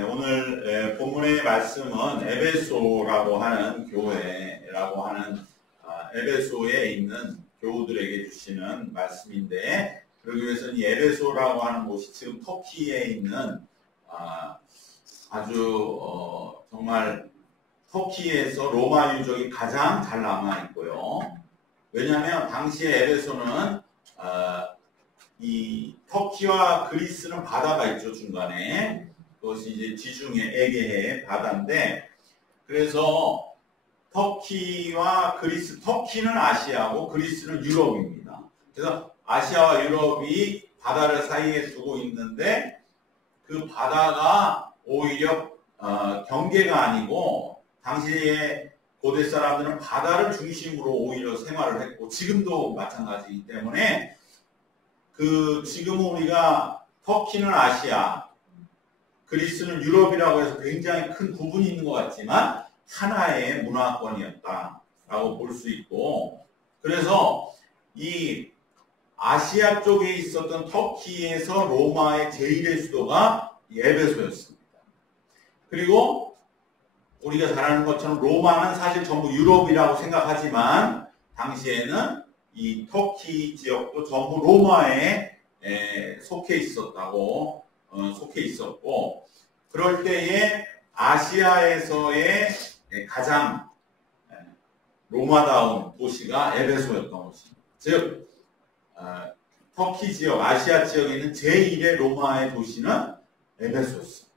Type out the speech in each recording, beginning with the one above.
오늘 본문의 말씀은 에베소라고 하는 교회라고 하는 에베소에 있는 교우들에게 주시는 말씀인데, 그러기 위해서는 이 에베소라고 하는 곳이 지금 터키에 있는 아주 정말 터키에서 로마 유적이 가장 잘 남아 있고요. 왜냐하면 당시에 에베소는 이 터키와 그리스는 바다가 있죠, 중간에. 그것이 이제 지중해, 에게해 바다인데, 그래서 터키와 그리스, 터키는 아시아고 그리스는 유럽입니다. 그래서 아시아와 유럽이 바다를 사이에 두고 있는데, 그 바다가 오히려 경계가 아니고, 당시에 고대 사람들은 바다를 중심으로 오히려 생활을 했고, 지금도 마찬가지이기 때문에 지금은 우리가 터키는 아시아, 그리스는 유럽이라고 해서 굉장히 큰 구분이 있는 것 같지만 하나의 문화권이었다라고 볼 수 있고, 그래서 이 아시아 쪽에 있었던 터키에서 로마의 제1의 수도가 에베소였습니다. 그리고 우리가 잘 아는 것처럼 로마는 사실 전부 유럽이라고 생각하지만 당시에는 이 터키 지역도 전부 로마에 속해 있었다고 속해 있었고, 그럴 때에 아시아에서의 가장 로마다운 도시가 에베소였던 것입니다. 즉 터키 지역, 아시아 지역에 있는 제1의 로마의 도시는 에베소였습니다.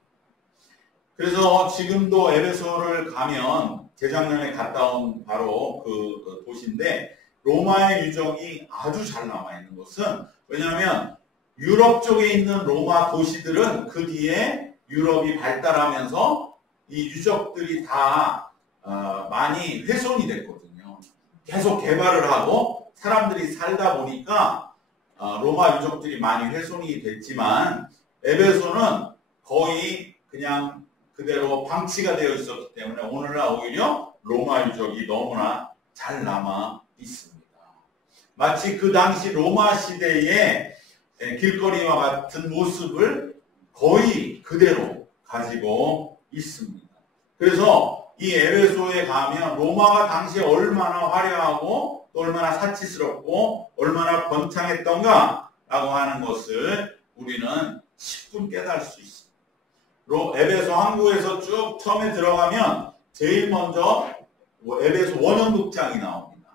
그래서 지금도 에베소를 가면 재작년에 갔다 온 바로 그 도시인데, 로마의 유적이 아주 잘 남아있는 것은, 왜냐하면 유럽 쪽에 있는 로마 도시들은 그 뒤에 유럽이 발달하면서 이 유적들이 다 많이 훼손이 됐거든요. 계속 개발을 하고 사람들이 살다 보니까 로마 유적들이 많이 훼손이 됐지만, 에베소는 거의 그냥 그대로 방치가 되어 있었기 때문에 오늘날 오히려 로마 유적이 너무나 잘 남아 있습니다. 마치 그 당시 로마 시대의 길거리와 같은 모습을 거의 그대로 가지고 있습니다. 그래서 이 에베소에 가면 로마가 당시에 얼마나 화려하고 또 얼마나 사치스럽고 얼마나 번창했던가 라고 하는 것을 우리는 10분 깨달을 수 있습니다. 에베소 항구에서 쭉 처음에 들어가면 제일 먼저 에베소 원형극장이 나옵니다.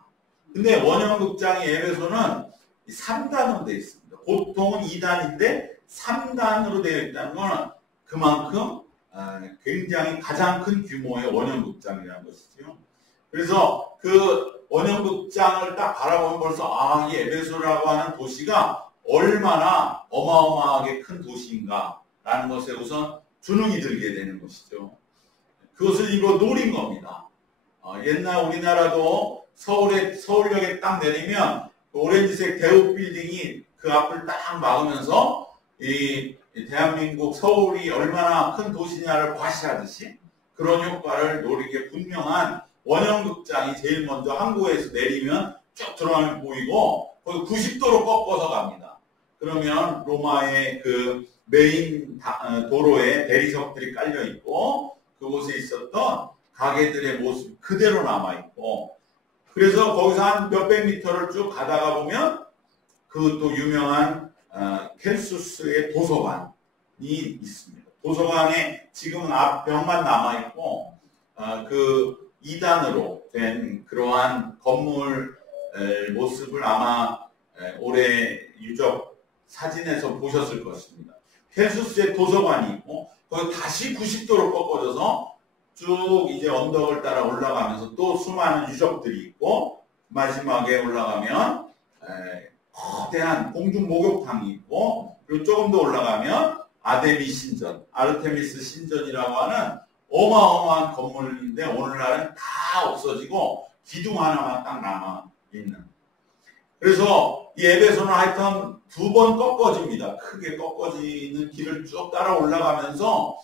근데 원형극장이 에베소는 3단으로 되어 있습니다. 보통은 2단인데 3단으로 되어 있다는 것은 그만큼 굉장히 가장 큰 규모의 원형극장이라는 것이죠. 그래서 그 원형극장을 딱 바라보면 벌써 이 에베소라고 하는 도시가 얼마나 어마어마하게 큰 도시인가 라는 것에 우선 주눅이 들게 되는 것이죠. 그것을 이거 노린 겁니다. 옛날 우리나라도 서울역에 딱 내리면 그 오렌지색 대우 빌딩이 그 앞을 딱 막으면서 이 대한민국 서울이 얼마나 큰 도시냐를 과시하듯이 그런 효과를 노리게 분명한 원형극장이 제일 먼저 항구에서 내리면 쭉 들어가면 보이고, 거기 90도로 꺾어서 갑니다. 그러면 로마의 그 메인 도로에 대리석들이 깔려 있고, 그곳에 있었던 가게들의 모습 그대로 남아 있고, 그래서 거기서 한 몇백 미터를 쭉 가다가 보면 그 또 유명한 켈수스의 도서관이 있습니다. 도서관에 지금은 앞벽만 남아있고, 그 2단으로 된 그러한 건물 모습을 아마 올해 유적 사진에서 보셨을 것입니다. 켈수스의 도서관이 있고, 거기 다시 90도로 꺾어져서 쭉 이제 언덕을 따라 올라가면서 또 수많은 유적들이 있고, 마지막에 올라가면 거대한 공중 목욕탕이 있고, 그리고 조금 더 올라가면 아르테미스 신전이라고 하는 어마어마한 건물인데 오늘날은 다 없어지고 기둥 하나만 딱 남아 있는. 그래서 이 에베소는 하여튼 2번 꺾어집니다. 크게 꺾어지는 길을 쭉 따라 올라가면서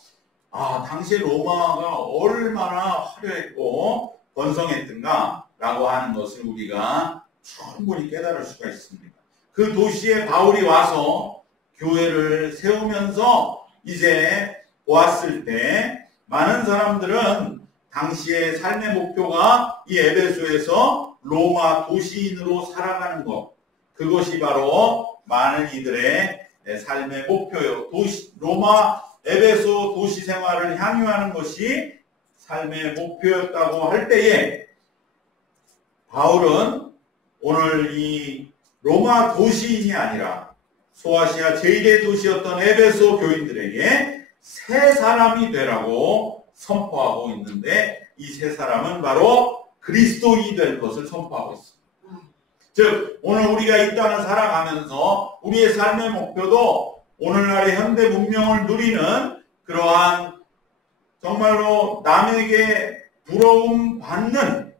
당시에 로마가 얼마나 화려했고 번성했던가 라고 하는 것을 우리가 충분히 깨달을 수가 있습니다. 그 도시에 바울이 와서 교회를 세우면서 이제 보았을 때 많은 사람들은 당시의 삶의 목표가 이 에베소에서 로마 도시인으로 살아가는 것, 그것이 바로 많은 이들의 삶의 목표요. 로마 에베소 도시 생활을 향유하는 것이 삶의 목표였다고 할 때에 바울은 오늘 이 로마 도시인이 아니라 소아시아 제1의 도시였던 에베소 교인들에게 새 사람이 되라고 선포하고 있는데, 이 새 사람은 바로 그리스도인이 될 것을 선포하고 있습니다. 즉 오늘 우리가 이 땅을 살아가면서 우리의 삶의 목표도 오늘날의 현대 문명을 누리는 그러한 정말로 남에게 부러움 받는,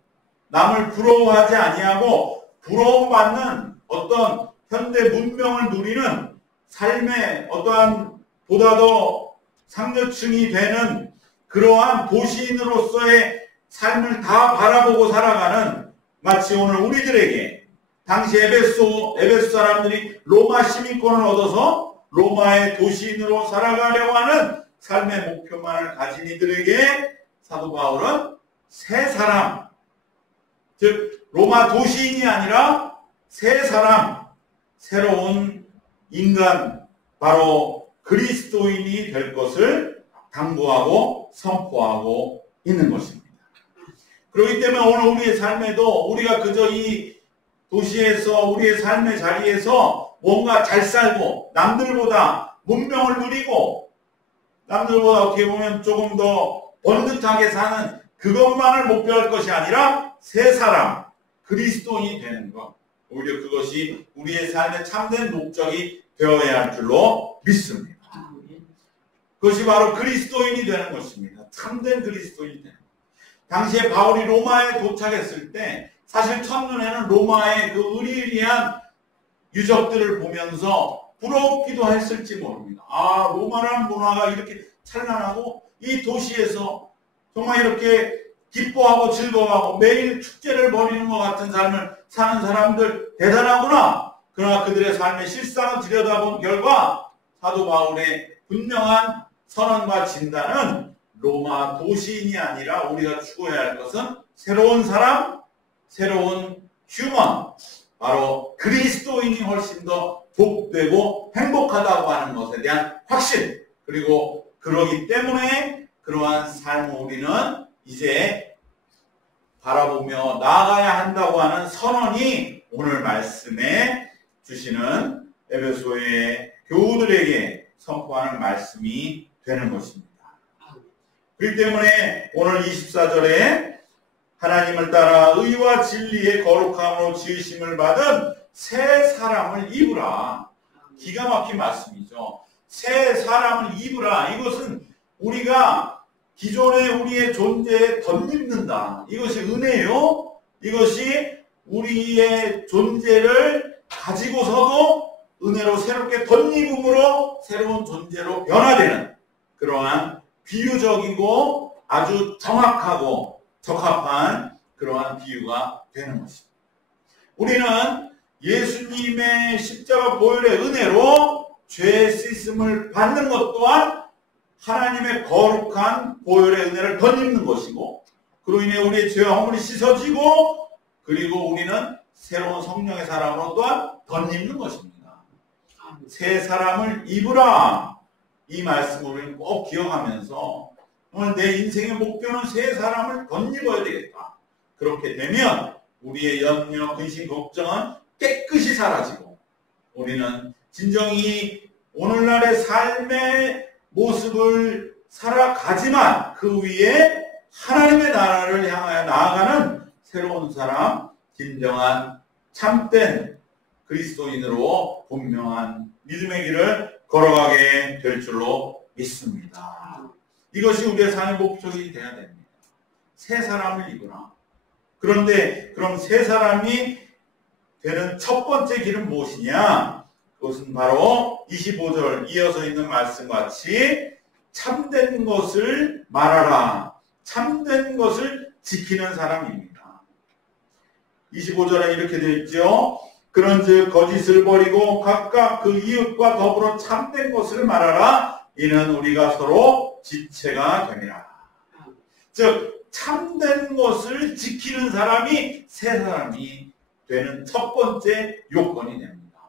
남을 부러워하지 아니하고 부러움 받는 어떤 현대 문명을 누리는 삶의 어떠한 보다 더 상류층이 되는 그러한 도시인으로서의 삶을 다 바라보고 살아가는, 마치 오늘 우리들에게 당시 에베소 사람들이 로마 시민권을 얻어서 로마의 도시인으로 살아가려고 하는 삶의 목표만을 가진 이들에게 사도 바울은 새 사람, 즉 로마 도시인이 아니라 새 사람, 새로운 인간, 바로 그리스도인이 될 것을 당부하고 선포하고 있는 것입니다. 그렇기 때문에 오늘 우리의 삶에도 우리가 그저 이 도시에서 우리의 삶의 자리에서 뭔가 잘 살고 남들보다 문명을 누리고 남들보다 어떻게 보면 조금 더 번듯하게 사는 그것만을 목표할 것이 아니라 새 사람, 그리스도인이 되는 것, 오히려 그것이 우리의 삶의 참된 목적이 되어야 할 줄로 믿습니다. 그것이 바로 그리스도인이 되는 것입니다. 참된 그리스도인이 되는 것. 당시에 바울이 로마에 도착했을 때 사실 첫눈에는 로마의 그 의리의리한 유적들을 보면서 부럽기도 했을지 모릅니다. 아, 로마라는 문화가 이렇게 찬란하고 이 도시에서 정말 이렇게 기뻐하고 즐거워하고 매일 축제를 벌이는 것 같은 삶을 사는 사람들 대단하구나. 그러나 그들의 삶의 실상을 들여다본 결과 사도 바울의 분명한 선언과 진단은 로마 도시인이 아니라 우리가 추구해야 할 것은 새로운 사람, 새로운 휴먼, 바로 그리스도인이 훨씬 더 복되고 행복하다고 하는 것에 대한 확신, 그리고 그러기 때문에 그러한 삶을 우리는 이제 바라보며 나아가야 한다고 하는 선언이 오늘 말씀에 주시는 에베소의 교우들에게 선포하는 말씀이 되는 것입니다. 그렇기 때문에 오늘 24절에 하나님을 따라 의와 진리의 거룩함으로 지으심을 받은 새 사람을 입으라. 기가 막힌 말씀이죠. 새 사람을 입으라. 이것은 우리가 기존의 우리의 존재에 덧입는다. 이것이 은혜요. 이것이 우리의 존재를 가지고서도 은혜로 새롭게 덧입음으로 새로운 존재로 변화되는 그러한 비유적이고 아주 정확하고 적합한 그러한 비유가 되는 것입니다. 우리는 예수님의 십자가 보혈의 은혜로 죄 씻음을 받는 것 또한 하나님의 거룩한 보혈의 은혜를 덧입는 것이고, 그로 인해 우리의 죄와 허물이 씻어지고, 그리고 우리는 새로운 성령의 사람으로 또한 덧입는 것입니다. 새 사람을 입으라. 이 말씀을 우리는 꼭 기억하면서 오늘 내 인생의 목표는 새 사람을 덧입어야 되겠다. 그렇게 되면 우리의 염려, 근심, 걱정은 깨끗이 사라지고 우리는 진정히 오늘날의 삶의 모습을 살아가지만 그 위에 하나님의 나라를 향하여 나아가는 새로운 사람, 진정한 참된 그리스도인으로 분명한 믿음의 길을 걸어가게 될 줄로 믿습니다. 이것이 우리의 삶의 목적이 되어야 됩니다. 새 사람을 입으라. 그런데 그럼 새 사람이 되는 첫 번째 길은 무엇이냐? 그것은 바로 25절 이어서 있는 말씀같이 참된 것을 말하라. 참된 것을 지키는 사람입니다. 25절에 이렇게 되어 있죠. 그런즉 거짓을 버리고 각각 그 이웃과 더불어 참된 것을 말하라. 이는 우리가 서로 지체가 됨이라. 즉 참된 것을 지키는 사람이 새 사람이 되는 첫 번째 요건이 됩니다.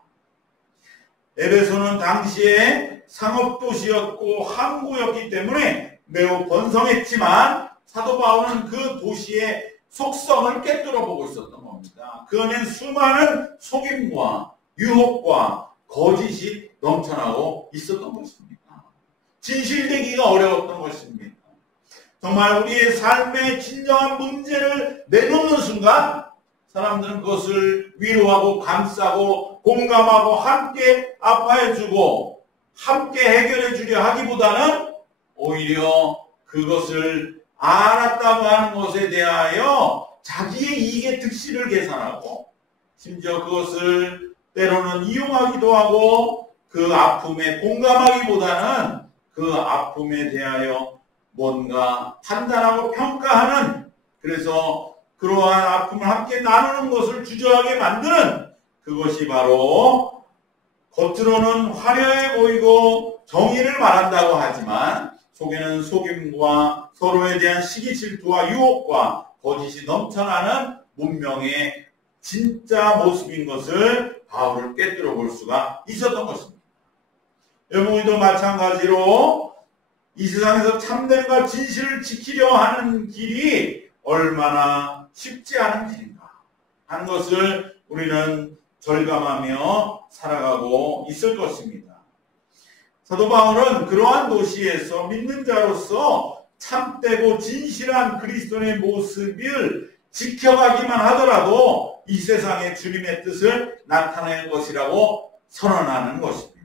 에베소는 당시에 상업도시였고 항구였기 때문에 매우 번성했지만 사도 바울은 그 도시의 속성을 깨뜨려 보고 있었던 겁니다. 그 안엔 수많은 속임과 유혹과 거짓이 넘쳐나고 있었던 것입니다. 진실되기가 어려웠던 것입니다. 정말 우리의 삶의 진정한 문제를 내놓는 순간 사람들은 그것을 위로하고 감싸고 공감하고 함께 아파해주고 함께 해결해주려 하기보다는 오히려 그것을 알았다고 하는 것에 대하여 자기의 이익의 득실을 계산하고 심지어 그것을 때로는 이용하기도 하고 그 아픔에 공감하기보다는 그 아픔에 대하여 뭔가 판단하고 평가하는, 그래서 그러한 아픔을 함께 나누는 것을 주저하게 만드는, 그것이 바로 겉으로는 화려해 보이고 정의를 말한다고 하지만 속에는 속임과 서로에 대한 시기 질투와 유혹과 거짓이 넘쳐나는 문명의 진짜 모습인 것을 바울을 깨뜨려 볼 수가 있었던 것입니다. 여러분도 마찬가지로 이 세상에서 참됨과 진실을 지키려 하는 길이 얼마나 쉽지 않은 길인가 하는 것을 우리는 절감하며 살아가고 있을 것입니다. 사도 바울은 그러한 도시에서 믿는 자로서 참되고 진실한 그리스도의 모습을 지켜가기만 하더라도 이 세상에 주님의 뜻을 나타낼 것이라고 선언하는 것입니다.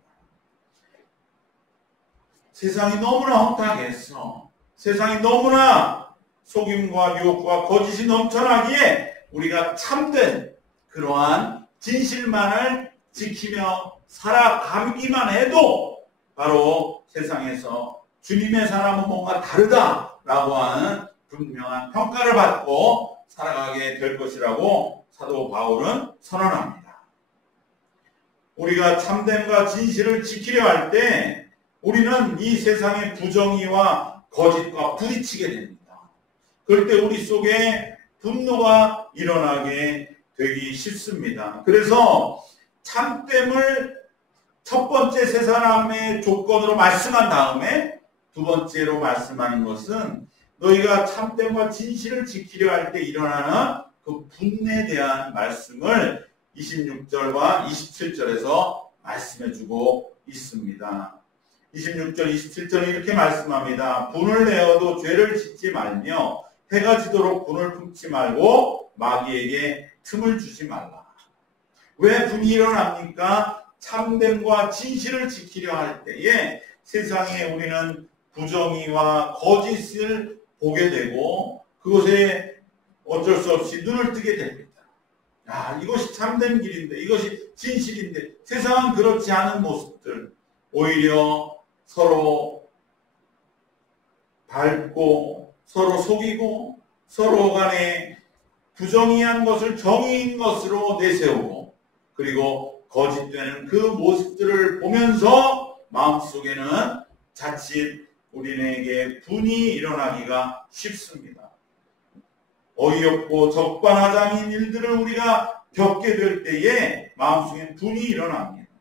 세상이 너무나 험탁해서, 세상이 너무나 속임과 유혹과 거짓이 넘쳐나기에 우리가 참된 그러한 진실만을 지키며 살아가기만 해도 바로 세상에서 주님의 사람은 뭔가 다르다라고 하는 분명한 평가를 받고 살아가게 될 것이라고 사도 바울은 선언합니다. 우리가 참됨과 진실을 지키려 할 때 우리는 이 세상의 부정의와 거짓과 부딪히게 됩니다. 그럴 때 우리 속에 분노가 일어나게 되기 쉽습니다. 그래서 참됨을 첫 번째 세 사람의 조건으로 말씀한 다음에 두 번째로 말씀하는 것은 너희가 참됨과 진실을 지키려 할 때 일어나는 그 분내에 대한 말씀을 26절과 27절에서 말씀해주고 있습니다. 26절, 27절은 이렇게 말씀합니다. 분을 내어도 죄를 짓지 말며 해가 지도록 분을 품지 말고 마귀에게 틈을 주지 말라. 왜 분이 일어납니까? 참됨과 진실을 지키려 할 때에 세상에 우리는 부정의와 거짓을 보게 되고 그것에 어쩔 수 없이 눈을 뜨게 됩니다. 이것이 참된 길인데, 이것이 진실인데 세상은 그렇지 않은 모습들, 오히려 서로 밟고 서로 속이고 서로 간에 부정의한 것을 정의인 것으로 내세우고 그리고 거짓되는 그 모습들을 보면서 마음속에는 자칫 우리에게 분이 일어나기가 쉽습니다. 어이없고 적반하장인 일들을 우리가 겪게 될 때에 마음속에 분이 일어납니다.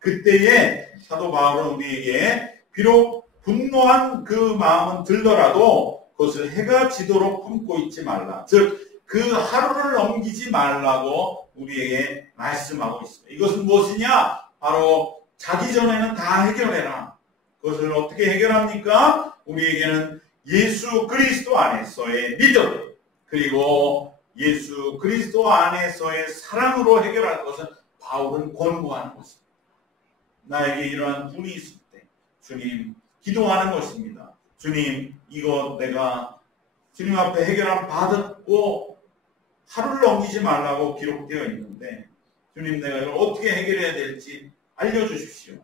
그때에 사도 바울은 우리에게 비록 분노한 그 마음은 들더라도 그것을 해가 지도록 품고 있지 말라. 즉 그 하루를 넘기지 말라고 우리에게 말씀하고 있습니다. 이것은 무엇이냐? 바로 자기 전에는 다 해결해라. 그것을 어떻게 해결합니까? 우리에게는 예수 그리스도 안에서의 믿음 그리고 예수 그리스도 안에서의 사랑으로 해결할 것은 바울은 권고하는 것입니다. 나에게 이러한 분이 있을 때 주님 기도하는 것입니다. 주님 이거 내가 주님 앞에 해결함 받았고 하루를 넘기지 말라고 기록되어 있는데 주님 내가 이걸 어떻게 해결해야 될지 알려주십시오.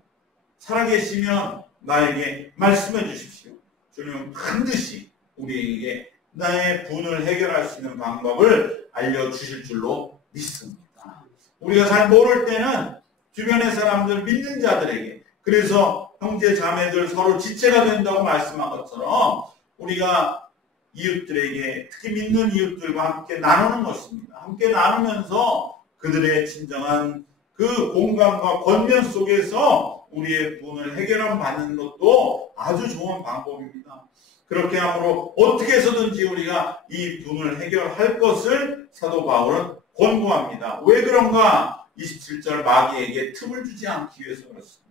살아계시면 나에게 말씀해 주십시오. 주님은 반드시 우리에게 나의 분을 해결할 수 있는 방법을 알려주실 줄로 믿습니다. 우리가 잘 모를 때는 주변의 사람들 믿는 자들에게 그래서 형제 자매들 서로 지체가 된다고 말씀한 것처럼 우리가 이웃들에게, 특히 믿는 이웃들과 함께 나누는 것입니다. 함께 나누면서 그들의 진정한 그 공감과 권면 속에서 우리의 분을 해결함 받는 것도 아주 좋은 방법입니다. 그렇게 함으로 어떻게 해서든지 우리가 이 분을 해결할 것을 사도 바울은 권고합니다. 왜 그런가? 27절 마귀에게 틈을 주지 않기 위해서 그렇습니다.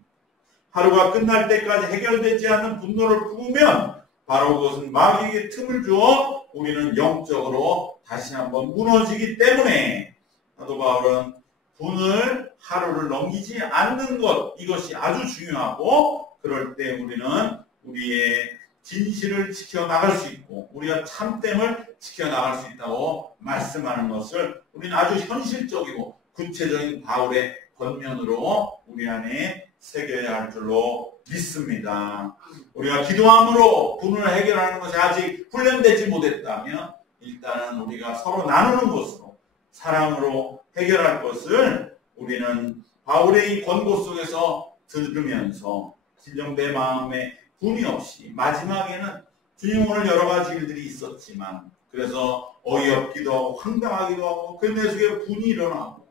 하루가 끝날 때까지 해결되지 않는 분노를 품으면 바로 그것은 마귀에게 틈을 주어 우리는 영적으로 다시 한번 무너지기 때문에 사도 바울은 분을 하루를 넘기지 않는 것, 이것이 아주 중요하고, 그럴 때 우리는 우리의 진실을 지켜나갈 수 있고 우리가 참됨을 지켜나갈 수 있다고 말씀하는 것을 우리는 아주 현실적이고 구체적인 바울의 권면으로 우리 안에 새겨야 할 줄로 믿습니다. 우리가 기도함으로 분을 해결하는 것이 아직 훈련되지 못했다면 일단은 우리가 서로 나누는 것으로, 사랑으로 해결할 것을 우리는 바울의 이 권고 속에서 들으면서 진정 내 마음에 분이 없이, 마지막에는 주님 오늘 여러 가지 일들이 있었지만 그래서 어이없기도 하고 황당하기도 하고 그 내 속에 분이 일어나고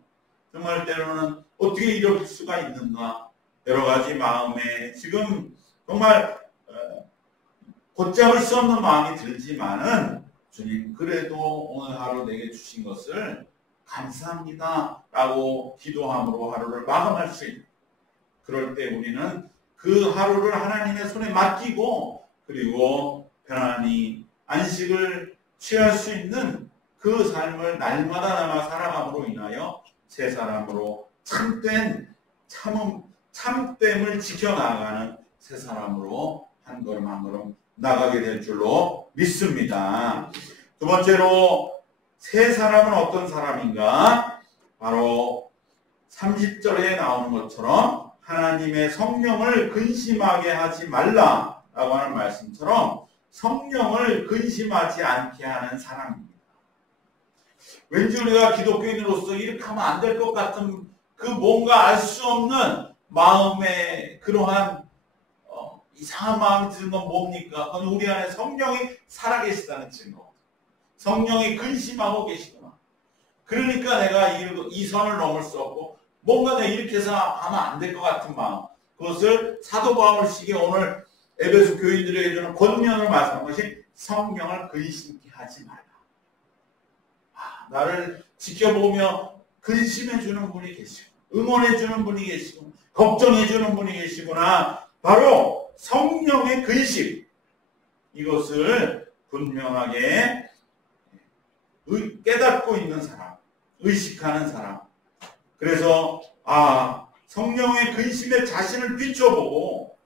정말 때로는 어떻게 이럴 수가 있는가, 여러 가지 마음에 지금 정말 곧잡을 수 없는 마음이 들지만은 주님 그래도 오늘 하루 내게 주신 것을 감사합니다 라고 기도함으로 하루를 마감할 수 있는, 그럴 때 우리는 그 하루를 하나님의 손에 맡기고 그리고 편안히 안식을 취할 수 있는 그 삶을 날마다 남아 살아감으로 인하여 새 사람으로 참됨을 지켜나가는 새 사람으로 한 걸음 한 걸음 나가게 될 줄로 믿습니다. 두 번째로 새 사람은 어떤 사람인가? 바로 30절에 나오는 것처럼 하나님의 성령을 근심하게 하지 말라라고 하는 말씀처럼 성령을 근심하지 않게 하는 사람입니다. 왠지 우리가 기독교인으로서 이렇게 하면 안 될 것 같은 그 뭔가 알 수 없는 마음에 그러한 이상한 마음이 드는 건 뭡니까? 그건 우리 안에 성령이 살아계시다는 증거. 성령이 근심하고 계시구나. 그러니까 내가 이 선을 넘을 수 없고 뭔가 내가 이렇게 해서 하면 안 될 것 같은 마음. 그것을 사도 바울식의 오늘 에베소 교인들에게 주는 권면을 말씀한 것이 성령을 근심케 하지 마라. 나를 지켜보며 근심해주는 분이 계시고 응원해주는 분이 계시고 걱정해주는 분이 계시구나. 바로 성령의 근심, 이것을 분명하게 깨닫고 있는 사람, 의식하는 사람. 그래서 성령의 근심에 자신을 비춰보고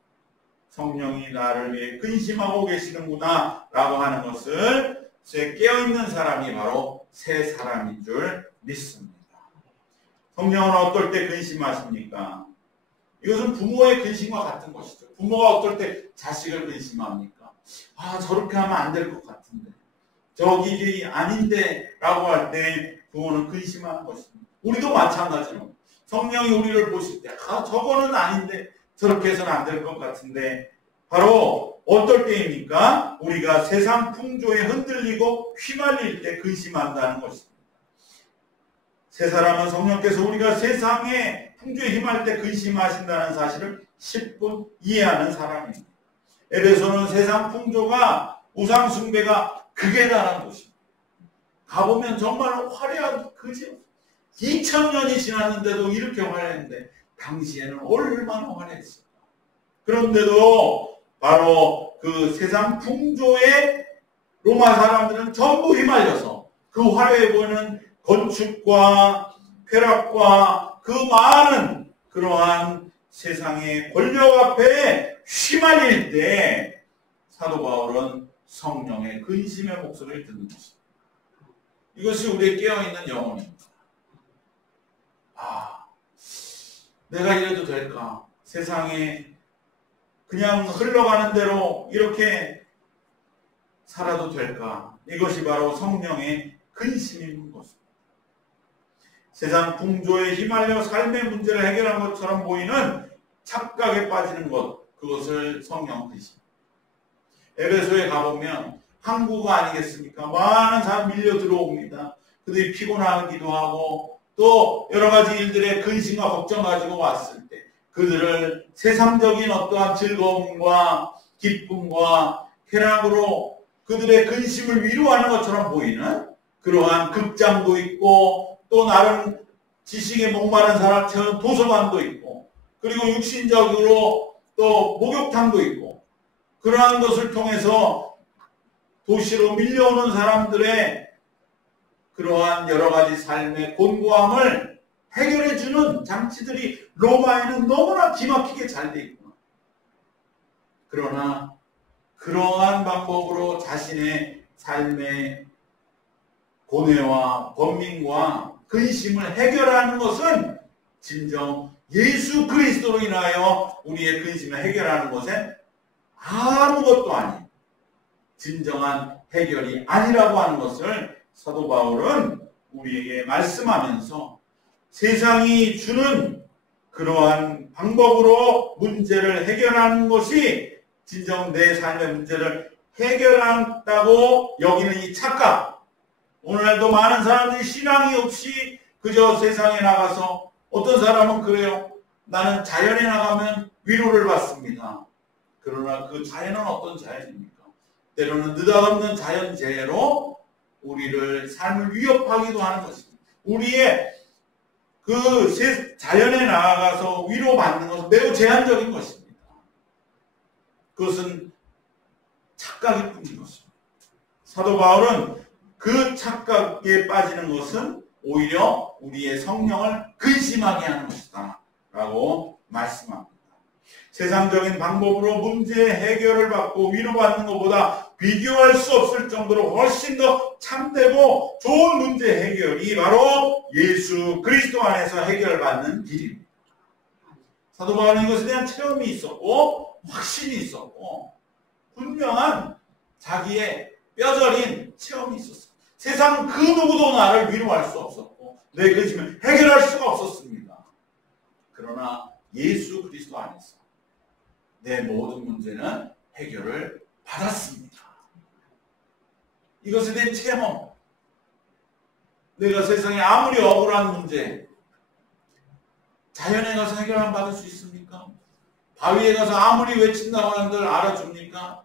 성령이 나를 위해 근심하고 계시는구나 라고 하는 것을 깨어있는 사람이 바로 새 사람인 줄 믿습니다. 성령은 어떨 때 근심하십니까? 이것은 부모의 근심과 같은 것이죠. 부모가 어떨 때 자식을 근심합니까? 저렇게 하면 안 될 것 같은데, 저기 아닌데 라고 할 때 부모는 근심하는 것입니다. 우리도 마찬가지로 성령이 우리를 보실 때 저거는 아닌데 저렇게 해서는 안 될 것 같은데, 바로 어떨 때입니까? 우리가 세상 풍조에 흔들리고 휘말릴 때 근심한다는 것입니다. 새 사람은 성령께서 우리가 세상의 풍조에 휘말릴 때 근심하신다는 사실을 10분 이해하는 사람입니다. 에베소는 세상 풍조가 우상 숭배가 극에 달한 곳입니다. 가보면 정말 화려한 그지. 2000년이 지났는데도 이렇게 화려했는데 당시에는 얼마나 화려했을까. 그런데도 바로 그 세상 풍조에 로마 사람들은 전부 휘말려서 그 화려해 보이는 건축과 쾌락과 그 많은 그러한 세상의 권력 앞에 휘말릴 때 사도 바울은 성령의 근심의 목소리를 듣는 것입니다. 이것이 우리의 깨어있는 영혼입니다. 내가 이래도 될까? 세상에 그냥 흘러가는 대로 이렇게 살아도 될까? 이것이 바로 성령의 근심인 것입니다. 세상 풍조에 휘말려 삶의 문제를 해결한 것처럼 보이는 착각에 빠지는 것, 그것을 성령 근심. 에베소에 가보면 항구가 아니겠습니까? 많은 사람 밀려 들어옵니다. 그들이 피곤하기도 하고 또 여러 가지 일들의 근심과 걱정 가지고 왔을 때 그들을 세상적인 어떠한 즐거움과 기쁨과 쾌락으로 그들의 근심을 위로하는 것처럼 보이는 그러한 극장도 있고 또 나름 지식에 목마른 사람처럼 도서관도 있고 그리고 육신적으로 또 목욕탕도 있고 그러한 것을 통해서 도시로 밀려오는 사람들의 그러한 여러 가지 삶의 곤고함을 해결해주는 장치들이 로마에는 너무나 기막히게 잘 돼 있구나. 그러나 그러한 방법으로 자신의 삶의 고뇌와 번민과 근심을 해결하는 것은 진정 예수 그리스도로 인하여 우리의 근심을 해결하는 것은 아무것도 아닌 진정한 해결이 아니라고 하는 것을 사도 바울은 우리에게 말씀하면서 세상이 주는 그러한 방법으로 문제를 해결하는 것이 진정 내 삶의 문제를 해결한다고 여기는 이 착각. 오늘날도 많은 사람들이 신앙이 없이 그저 세상에 나가서 어떤 사람은 그래요. 나는 자연에 나가면 위로를 받습니다. 그러나 그 자연은 어떤 자연입니까? 때로는 느닷없는 자연재해로 우리를 삶을 위협하기도 하는 것입니다. 우리의 그 자연에 나아가서 위로받는 것은 매우 제한적인 것입니다. 그것은 착각일 뿐인 것입니다. 사도 바울은 그 착각에 빠지는 것은 오히려 우리의 성령을 근심하게 하는 것이다 라고 말씀합니다. 세상적인 방법으로 문제 해결을 받고 위로받는 것보다 비교할 수 없을 정도로 훨씬 더 참되고 좋은 문제 해결이 바로 예수 그리스도 안에서 해결받는 길입니다. 사도 바울은 이것에 대한 체험이 있었고 확신이 있었고 분명한 자기의 뼈저린 체험이 있었어요. 세상 그 누구도 나를 위로할 수 없었고 내 근심을 해결할 수가 없었습니다. 그러나 예수 그리스도 안에서 내 모든 문제는 해결을 받았습니다. 이것에 대한 체험. 내가 세상에 아무리 억울한 문제 자연에 가서 해결 안 받을 수 있습니까? 바위에 가서 아무리 외친다고 하는들 알아줍니까?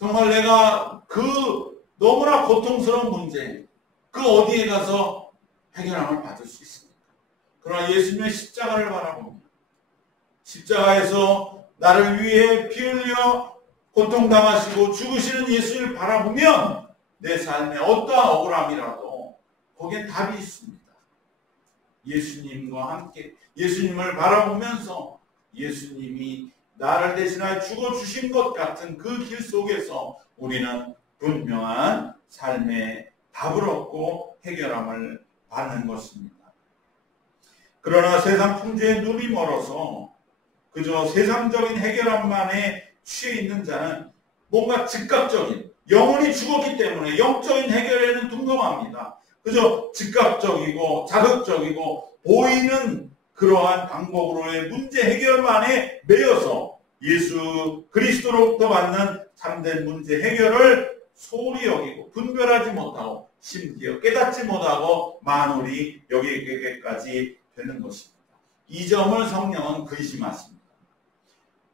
정말 내가 그 너무나 고통스러운 문제 그 어디에 가서 해결함을 받을 수 있습니까? 그러나 예수님의 십자가를 바라봅니다. 십자가에서 나를 위해 피 흘려 고통당하시고 죽으시는 예수를 바라보면 내 삶에 어떠한 억울함이라도 거기에 답이 있습니다. 예수님과 함께 예수님을 바라보면서 예수님이 나를 대신하여 죽어주신 것 같은 그 길 속에서 우리는 분명한 삶의 답을 얻고 해결함을 받는 것입니다. 그러나 세상 풍조에 눈이 멀어서 그저 세상적인 해결함만에 취해 있는 자는 뭔가 즉각적인 영혼이 죽었기 때문에 영적인 해결에는 둔감합니다. 그저 즉각적이고 자극적이고 보이는 그러한 방법으로의 문제 해결만에 매여서 예수 그리스도로부터 받는 참된 문제 해결을 소홀히 여기고 분별하지 못하고 심지어 깨닫지 못하고 만홀히 여기게까지 되는 것입니다. 이 점을 성령은 근심하십니다.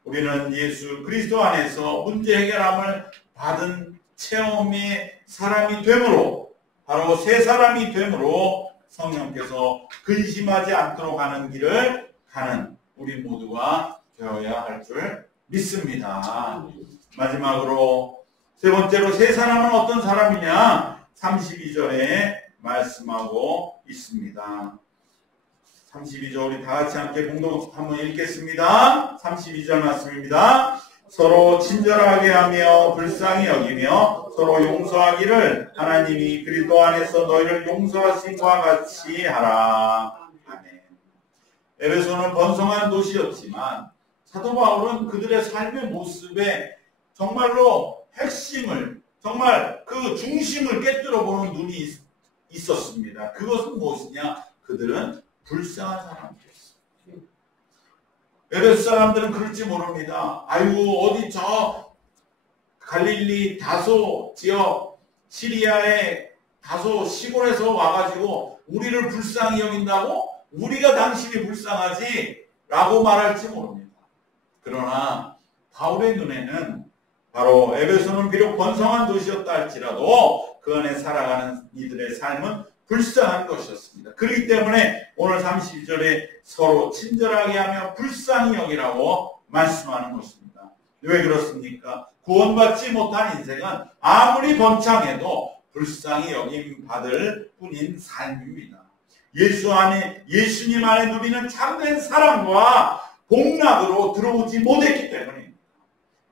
우리는 예수 그리스도 안에서 문제 해결함을 받은 체험의 사람이 되므로 바로 새 사람이 되므로 성령께서 근심하지 않도록 하는 길을 가는 우리 모두가 되어야 할 줄 믿습니다. 마지막으로 세 번째로 새 사람은 어떤 사람이냐 32절에 말씀하고 있습니다. 32절 우리 다 같이 함께 봉독 한번 읽겠습니다. 32절 말씀입니다. 서로 친절하게 하며 불쌍히 여기며 서로 용서하기를 하나님이 그리스도 안에서 너희를 용서하신 것과 같이 하라. 아멘. 에베소는 번성한 도시였지만 사도 바울은 그들의 삶의 모습에 정말로 핵심을 정말 그 중심을 깨뜨려 보는 눈이 있었습니다. 그것은 무엇이냐? 그들은 불쌍한 사람들이었어요. 에베소 사람들은 그럴지 모릅니다. 아이고 어디 저 갈릴리 다소 지역 시리아의 다소 시골에서 와가지고 우리를 불쌍히 여긴다고? 우리가 당신이 불쌍하지? 라고 말할지 모릅니다. 그러나 바울의 눈에는 바로 에베소는 비록 번성한 도시였다 할지라도 그 안에 살아가는 이들의 삶은 불쌍한 것이었습니다. 그렇기 때문에 오늘 32절에 서로 친절하게 하며 불쌍히 여기라고 말씀하는 것입니다. 왜 그렇습니까? 구원받지 못한 인생은 아무리 번창해도 불쌍히 여김 받을 뿐인 삶입니다. 예수님 안에 누리는 참된 사랑과 복락으로 들어오지 못했기 때문입니다.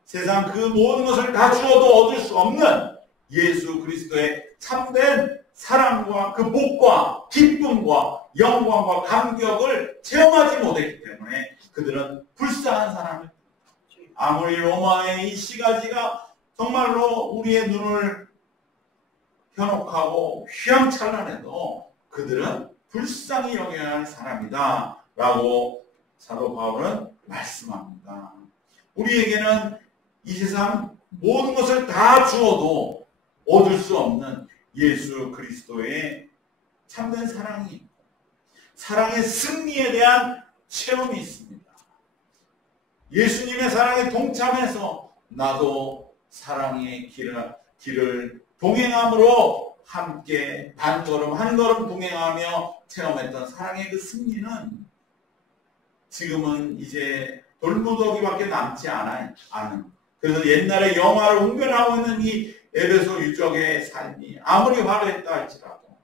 세상 그 모든 것을 다 주어도 얻을 수 없는 예수 그리스도의 참된 사랑과 그 복과 기쁨과 영광과 감격을 체험하지 못했기 때문에 그들은 불쌍한 사람입니다. 아무리 로마의 이 시가지가 정말로 우리의 눈을 현혹하고 휘황찬란해도 그들은 불쌍히 여겨야 할 사람이다 라고 사도 바울은 말씀합니다. 우리에게는 이 세상 모든 것을 다 주어도 얻을 수 없는 예수 그리스도의 참된 사랑이 있고 사랑의 승리에 대한 체험이 있습니다. 예수님의 사랑에 동참해서 나도 사랑의 길을 동행함으로 함께 한 걸음 동행하며 체험했던 사랑의 그 승리는 지금은 이제 돌무더기밖에 남지 않은, 그래서 옛날에 영화를 웅변하고 있는 이 에베소 유적의 삶이 아무리 화려했다 할지라도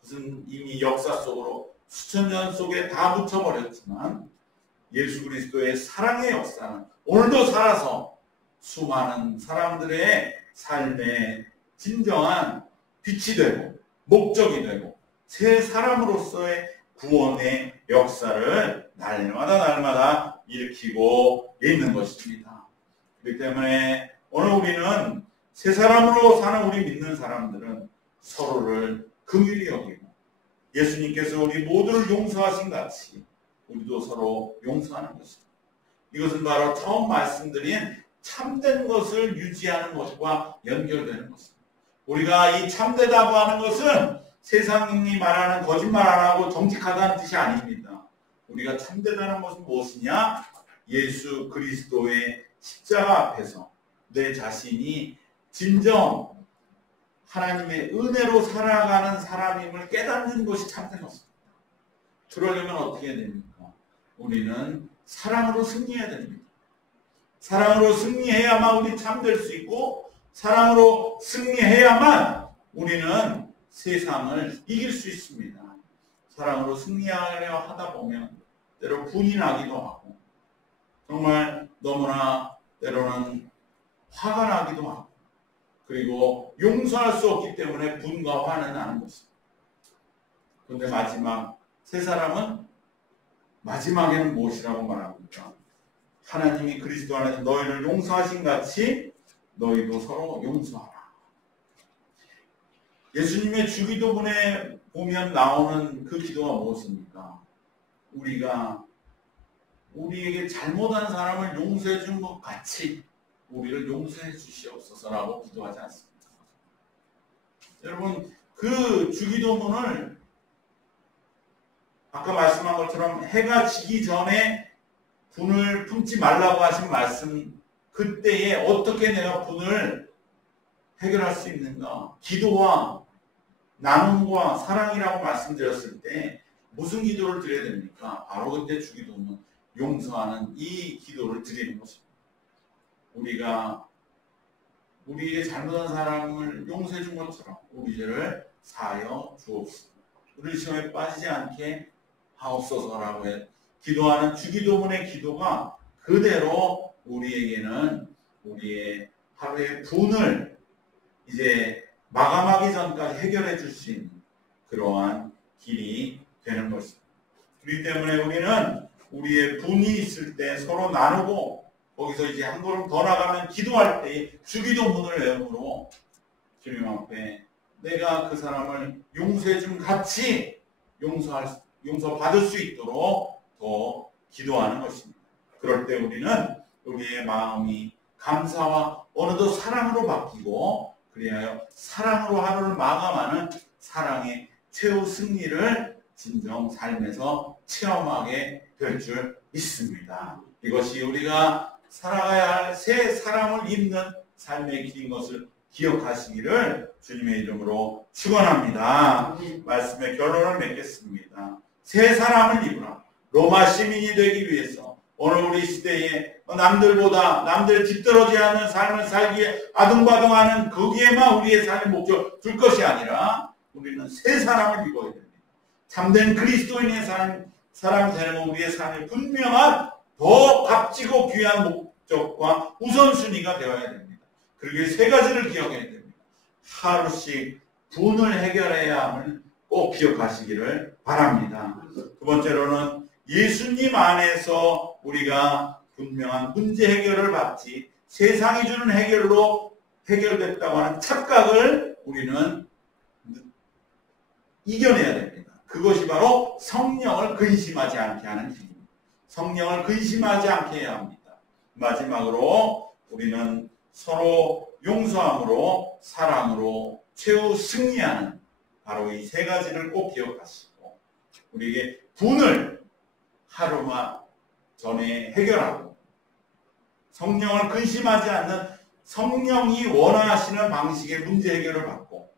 그것은 이미 역사 속으로 수천 년 속에 다 묻혀버렸지만 예수 그리스도의 사랑의 역사는 오늘도 살아서 수많은 사람들의 삶의 진정한 빛이 되고 목적이 되고 새 사람으로서의 구원의 역사를 날마다 일으키고 있는 것입니다. 그렇기 때문에 오늘 우리는 새 사람으로 사는 우리 믿는 사람들은 서로를 긍휼히 여기고 예수님께서 우리 모두를 용서하신 같이 우리도 서로 용서하는 것입니다. 이것은 바로 처음 말씀드린 참된 것을 유지하는 것과 연결되는 것입니다. 우리가 이 참되다고 하는 것은 세상이 말하는 거짓말 안 하고 정직하다는 뜻이 아닙니다. 우리가 참되다는 것은 무엇이냐? 예수 그리스도의 십자가 앞에서 내 자신이 진정 하나님의 은혜로 살아가는 사람임을 깨닫는 것이 참된 것입니다. 그러려면 어떻게 됩니까? 우리는 사랑으로 승리해야 됩니다. 사랑으로 승리해야만 우리 참될 수 있고 사랑으로 승리해야만 우리는 세상을 이길 수 있습니다. 사랑으로 승리하려 하다 보면 때로 분이 나기도 하고 정말 너무나 때로는 화가 나기도 하고 그리고 용서할 수 없기 때문에 분과 화는 나는 것입니다. 그런데 세 사람은 마지막에는 무엇이라고 말합니까? 하나님이 그리스도 안에서 너희를 용서하신 같이 너희도 서로 용서하라. 예수님의 주기도문에 보면 나오는 그 기도가 무엇입니까? 우리에게 잘못한 사람을 용서해 준 것 같이 우리를 용서해 주시옵소서라고 기도하지 않습니까? 여러분 그 주기도문을 아까 말씀한 것처럼 해가 지기 전에 분을 품지 말라고 하신 말씀 그때에 어떻게 내가 분을 해결할 수 있는가? 기도와 나눔과 사랑이라고 말씀드렸을 때 무슨 기도를 드려야 됩니까? 바로 그때 주기도문 용서하는 이 기도를 드리는 것입니다. 우리에게 잘못한 사람을 용서해 준 것처럼 우리 죄를 사하여 주옵소서. 우리 시험에 빠지지 않게 하옵소서라고 해 기도하는 주기도문의 기도가 그대로 우리에게는 우리의 하루의 분을 이제 마감하기 전까지 해결해 줄 수 있는 그러한 길이 되는 것입니다. 그렇기 때문에 우리는 우리의 분이 있을 때 서로 나누고 거기서 이제 한 걸음 더 나가면 기도할 때 주기도문을 외우므로 주님 앞에 내가 그 사람을 용서해 준 같이 용서받을 수 있도록 더 기도하는 것입니다. 그럴 때 우리는 우리의 마음이 감사와 어느덧 사랑으로 바뀌고 그리하여 사랑으로 하루를 마감하는 사랑의 최후 승리를 진정 삶에서 체험하게 될 줄 믿습니다. 이것이 우리가 살아가야 할 새 사람을 입는 삶의 길인 것을 기억하시기를 주님의 이름으로 축원합니다. 말씀의 결론을 맺겠습니다. 새 사람을 입으라. 로마 시민이 되기 위해서 오늘 우리 시대에 남들보다 남들 뒤떨어지지 않는 삶을 살기에 아둥바둥하는 거기에만 우리의 삶의 목적 둘 것이 아니라 우리는 새 사람을 입어야 됩니다. 참된 그리스도인의 사람이 되는 우리의 삶의 분명한 더 값지고 귀한 목적과 우선순위가 되어야 됩니다. 그리고 세 가지를 기억해야 됩니다. 하루씩 분을 해결해야 함을 꼭 기억하시기를 바랍니다. 두 번째로는 예수님 안에서 우리가 분명한 문제 해결을 받지 세상이 주는 해결로 해결됐다고 하는 착각을 우리는 이겨내야 됩니다. 그것이 바로 성령을 근심하지 않게 하는 길입니다. 성령을 근심하지 않게 해야 합니다. 마지막으로 우리는 서로 용서함으로 사랑으로 최후 승리하는 바로 이 세 가지를 꼭 기억하시고 우리에게 분을 하루만 전에 해결하고 성령을 근심하지 않는 성령이 원하시는 방식의 문제 해결을 받고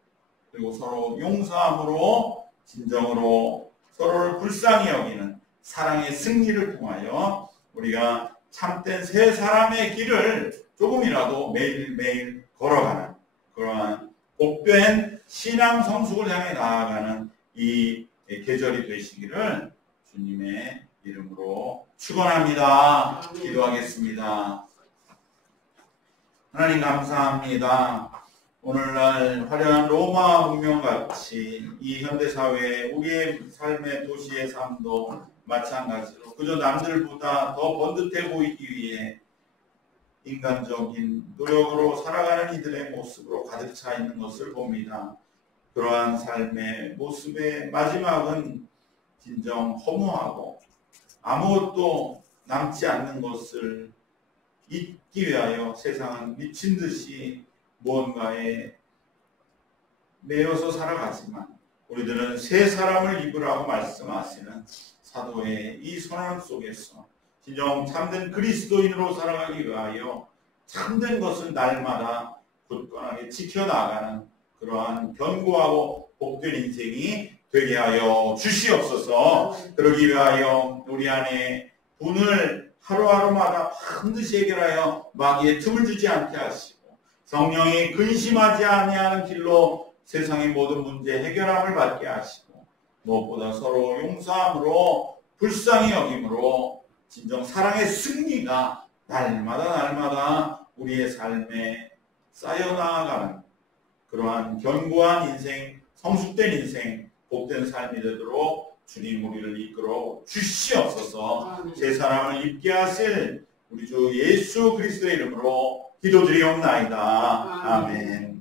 그리고 서로 용서함으로 진정으로 서로를 불쌍히 여기는 사랑의 승리를 통하여 우리가 참된 새 사람의 길을 조금이라도 매일매일 걸어가는 그러한 복된 신앙 성숙을 향해 나아가는 이 계절이 되시기를 주님의 이름으로 축원합니다. 기도하겠습니다. 하나님 감사합니다. 오늘날 화려한 로마 문명같이 이 현대사회에 우리의 삶의 도시의 삶도 마찬가지로 그저 남들보다 더 번듯해 보이기 위해 인간적인 노력으로 살아가는 이들의 모습으로 가득 차 있는 것을 봅니다. 그러한 삶의 모습의 마지막은 진정 허무하고 아무것도 남지 않는 것을 잊기 위하여 세상은 미친 듯이 무언가에 매여서 살아가지만 우리들은 새 사람을 입으라고 말씀하시는 사도의 이 선언 속에서 진정 참된 그리스도인으로 살아가기 위하여 참된 것을 날마다 굳건하게 지켜나가는 그러한 견고하고 복된 인생이 되게 하여 주시옵소서. 그러기 위하여 우리 안에 분을 하루하루마다 반드시 해결하여 마귀에 틈을 주지 않게 하시고 성령이 근심하지 아니하는 길로 세상의 모든 문제 해결함을 받게 하시고 무엇보다 서로 용서함으로 불쌍히 여김으로 진정 사랑의 승리가 날마다 우리의 삶에 쌓여나가는 그러한 견고한 인생, 성숙된 인생, 복된 삶이 되도록 주님 우리를 이끌어 주시옵소서. 새 사람을 입게 하실 우리 주 예수 그리스도의 이름으로 기도드리옵나이다. 아멘.